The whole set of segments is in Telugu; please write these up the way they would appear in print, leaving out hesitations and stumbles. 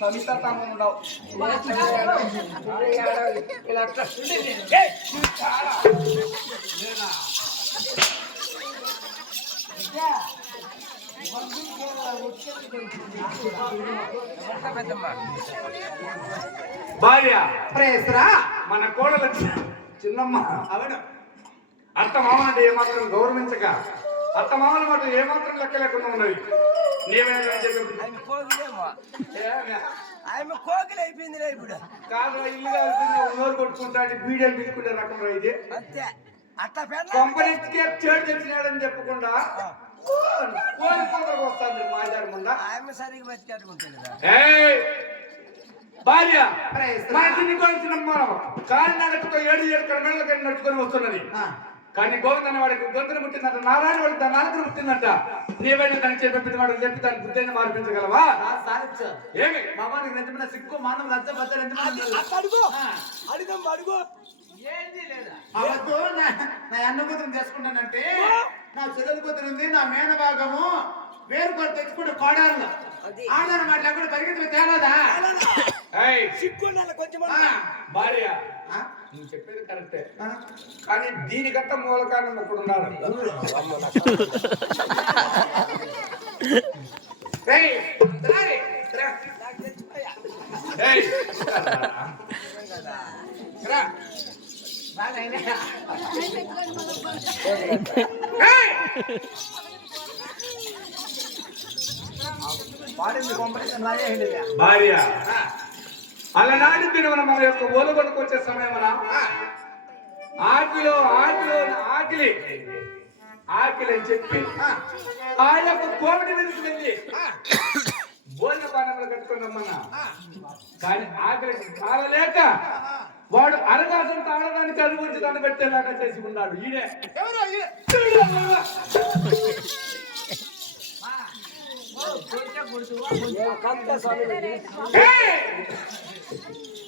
సవిత తమ్ముడు భార్య ప్రేసరా మన కోడలు చిన్నమ్మ అవును అత్త మామ అంటే ఏమాత్రం గౌరవించక అత్త మామల మాట ఏమాత్రం లెక్క లేకుండా ఉన్నది ఆయన కోకిలు అయిపోయింది ఇప్పుడు కాదు ఇల్లు నోరు కొట్టుకుంటా బీడియం తీసుకుంటే రకం ఇది అంతే అట్లా కంపెనీకే చేడు తెచ్చినాడని చెప్పకుండా కోరిపోతలకు వస్తుంది మాజారు ముందా ఆయన సరిగ్గా బతికేట్టుకుంటాడు భార్య మా చిన్ని కొడుకున్నమ్మ కాలినడకతో 7 కిలోమీటర్లకి నడుచుకొని వస్తున్నది కానీ గోవింద్ అనే వాడికి గొంతులు ముట్టిందంట నారాయణ వాడికి దాని నాలుగు ముట్టిందంట నీవైనా దానికి చెప్పి వాడికి చెప్పి దాని బుద్ధిని మార్పించగలవా ఏమి మామానికి నిజమైన సిక్కు మానవ లచ్చ బద్దలు అడుగు ఏంటి లేదా అవద్దు నా అన్న కూతురు చేసుకుంటానంటే నా చెల్లెలు కూతురు ఉంది నా మేన భాగము వేరు కొర తెచ్చుకుంటే కోడాలను ఆడదాని మాట లేకుండా పరిగెత్తుకు తేలదా సిగ్గుండాలి కొంచెం భార్య నువ్వు చెప్పేది కరెక్టే కానీ దీనికంతా మూల కారణం ఒకడు ఉన్నాడు భార్య అలనాటి దినమున మన యొక్క ఓలుగొండకు వచ్చే సమయమున ఆకిలి అని చెప్పి ఆ యొక్క కోవిడి మీదకి వెళ్ళి భోజన పానములు కట్టుకున్నామన్నా కానీ ఆకలి కాలలేక వాడు అరగాసం తాడడానికి అనుభవించి దాన్ని పెట్టేలాగా చేసి ఉన్నాడు ఈడే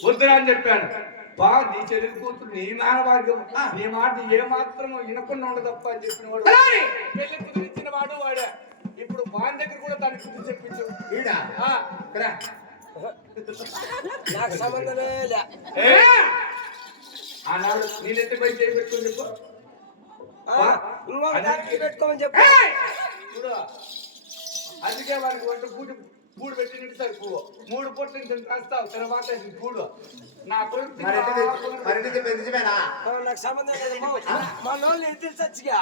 వద్దురా అని చెప్పాడు బా నీ చెల్లి కూతురు నీ నానభాగ్యం నీ మాట ఏ మాత్రం వినకుండా ఉండదప్ప అని చెప్పిన వాడు పెళ్లి కుదిరి ఇచ్చిన వాడు వాడే ఇప్పుడు వాని దగ్గర కూడా దాన్ని కుదిరి చెప్పించు నాకు సంబంధమే ఆనాడు నేనైతే పోయి చేయి పెట్టుకొని చెప్పు పెట్టుకోమని చెప్పు చూడు అందుకే వాడికి వంట గూడు పెట్టినట్టు సరిపోవు 3 పూటలు ఇంత కాస్తావు తర్వాత గూడు నా కొడుకు నాకు సంబంధం లేదు మా లోన్లు ఎదురు చచ్చిగా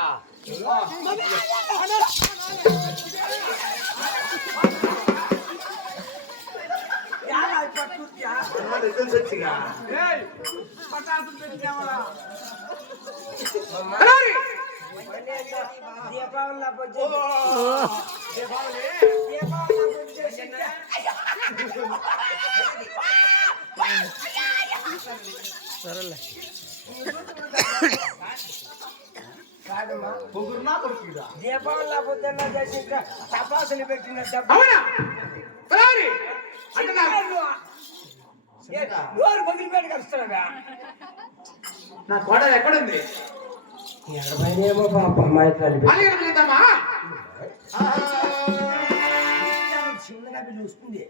సరేలే దీపావళి పొద్దున్న చేసి తపాసులు పెట్టిన నోరు పగిలిపోయి కలుస్తున్నావా నా కోడలు ఎక్కడుంది ఏమో పాప అమ్మాయి చిన్నగా చూస్తుంది